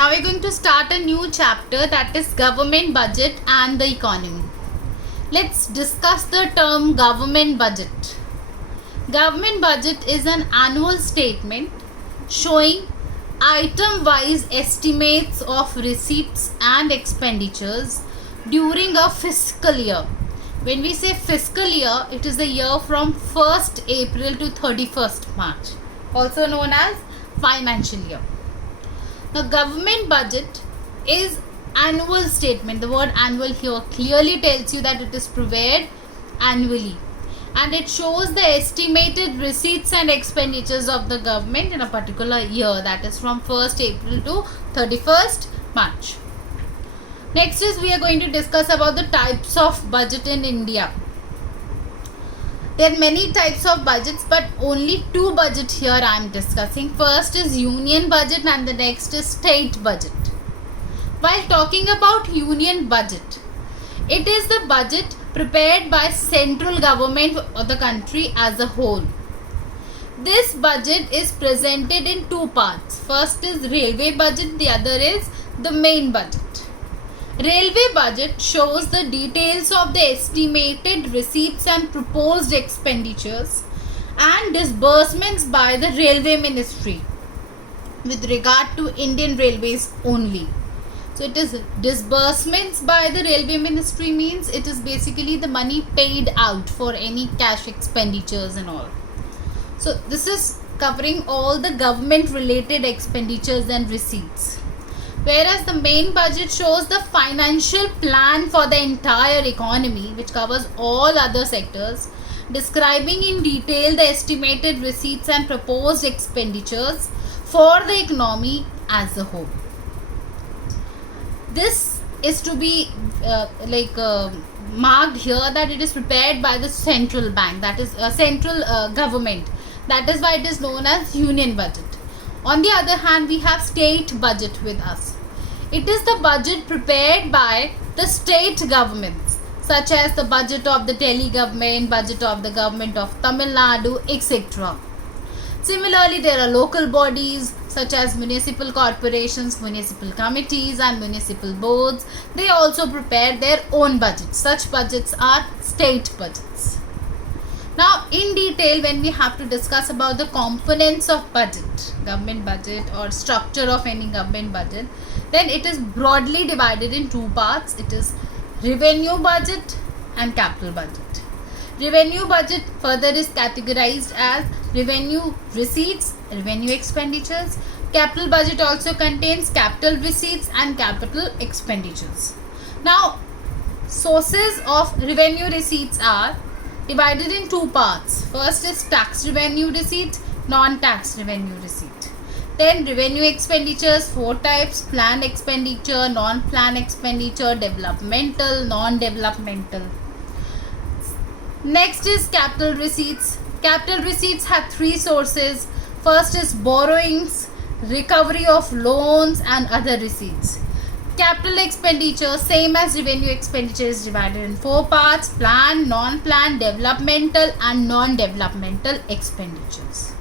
Now we're going to start a new chapter, that is government budget and the economy. Let's discuss the term government budget. Government budget is an annual statement showing item-wise estimates of receipts and expenditures during a fiscal year. When we say fiscal year, it is the year from 1st April to 31st March, also known as financial year. The government budget is annual statement. The word annual here clearly tells you that it is prepared annually, and it shows the estimated receipts and expenditures of the government in a particular year, that is from 1st April to 31st March. Next is we are going to discuss about the types of budget in India. There are many types of budgets, but only two budgets here I am discussing. First is union budget and the next is state budget. While talking about union budget, it is the budget prepared by central government of the country as a whole. This budget is presented in two parts. First is railway budget, the other is the main budget. Railway budget shows the details of the estimated receipts and proposed expenditures and disbursements by the Railway Ministry with regard to Indian Railways only. So it is disbursements by the Railway Ministry, means it is basically the money paid out for any cash expenditures and all. So this is covering all the government related expenditures and receipts. Whereas the main budget shows the financial plan for the entire economy, which covers all other sectors, describing in detail the estimated receipts and proposed expenditures for the economy as a whole. This is to be marked here that it is prepared by the central bank, that is central government. That is why it is known as union budget. On the other hand, we have state budget with us. It is the budget prepared by the state governments, such as the budget of the Delhi government, budget of the government of Tamil Nadu, etc. Similarly, there are local bodies such as municipal corporations, municipal committees and municipal boards. They also prepare their own budgets. Such budgets are state budgets. Now, in detail, when we have to discuss about the components of budget, government budget or structure of any government budget, then it is broadly divided in two parts. It is revenue budget and capital budget. Revenue budget further is categorized as revenue receipts, revenue expenditures. Capital budget also contains capital receipts and capital expenditures. Now, sources of revenue receipts are divided in two parts. First is tax revenue receipt, non-tax revenue receipt. Then revenue expenditures, four types: planned expenditure, non-planned expenditure, developmental, non-developmental. Next is capital receipts. Capital receipts have three sources. First is borrowings, recovery of loans and other receipts. Capital expenditure, same as revenue expenditure, is divided in four parts: planned, non-planned, developmental and non-developmental expenditures.